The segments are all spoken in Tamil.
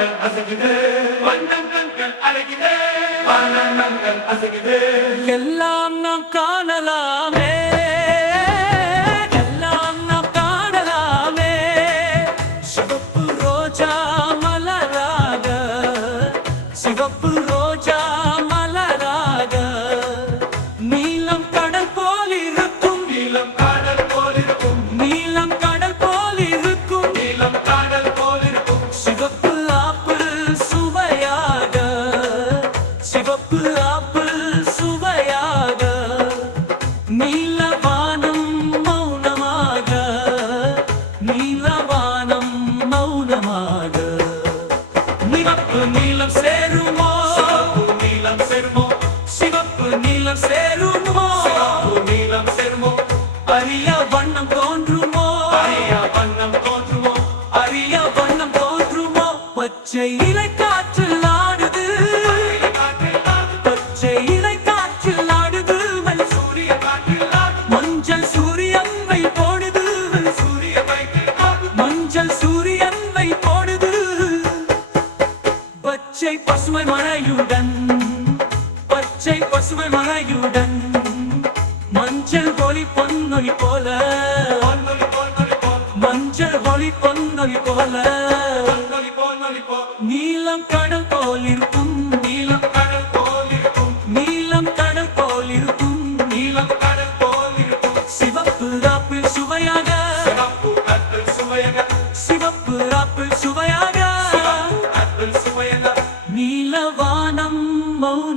வண்ணங்கள் அசைக்குது வண்ணங்கள் அழகுது வண்ணங்கள் அசைக்குது. எல்லாம் நாம் காணலாமே. எல்லாம் நாம் காணலாமே. சிவப்பு ரோஜா மலராக. சிவப்பு ரோஜா கடல் போல் இருக்கும். நீலம் நீலவானம் மௌனமாக நீலவானம் மௌனமாக நிவப்பு நீலம் சேருமோ சிவப்பு நீலம் செருமோ சிவப்பு நீலம் சேருமோ சிவப்பு நீலம் செருமோ அரிய வண்ணம் தோன்றுமோ? அரிய வண்ணம் தோன்றுமோ? அரிய வண்ணம் தோன்றுமோ? பச்சை இலை பசுமை மழையுடன் பச்சை பசுமை மழையுடன் மஞ்சள் ஒளி பொன்னொழி போல மஞ்சள் ஒளி பொன்னொழி போல.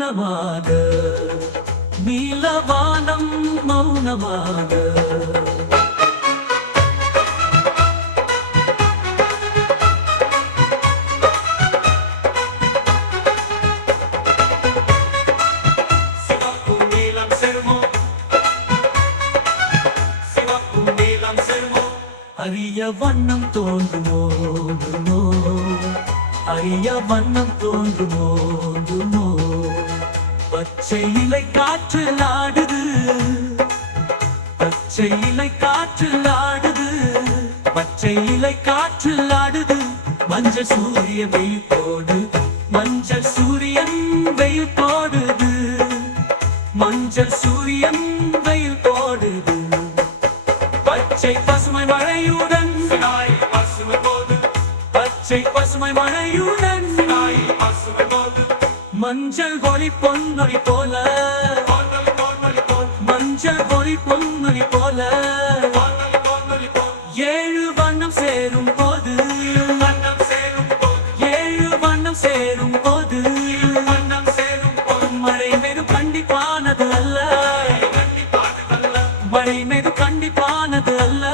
மௌனமாக நீலவானம் மௌனமாக அரிய வண்ணம் தோன்றுமோ? தோன்றுமோ? அரிய வண்ணம் தோன்றுமோ? பச்சை இலை காற்றில் ஆடுது. பச்சை இலை காற்றில் ஆடுது. பச்சை இலை காற்றில் ஆடுது. மஞ்சள் சூரிய வெயில் போடு மஞ்சள் சூரியன் வெயில் போடுது. மஞ்சள் சூரியன் வெயில் போடுது. பச்சை பசுமை மழையுடன் பசுமை போது. பச்சை பசுமை மழையுடன் பசுமை மஞ்சள் ஒளி பொன்னொழி போல. மஞ்சள் ஒளி பொன்னொழி போல. ஏழு வண்ணம் சேரும் போது. ஏழு வண்ணம் சேரும் போது. மழை மீது கண்டிப்பானது அல்ல. மழை மீது கண்டிப்பானது அல்ல.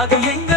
አገኘኝ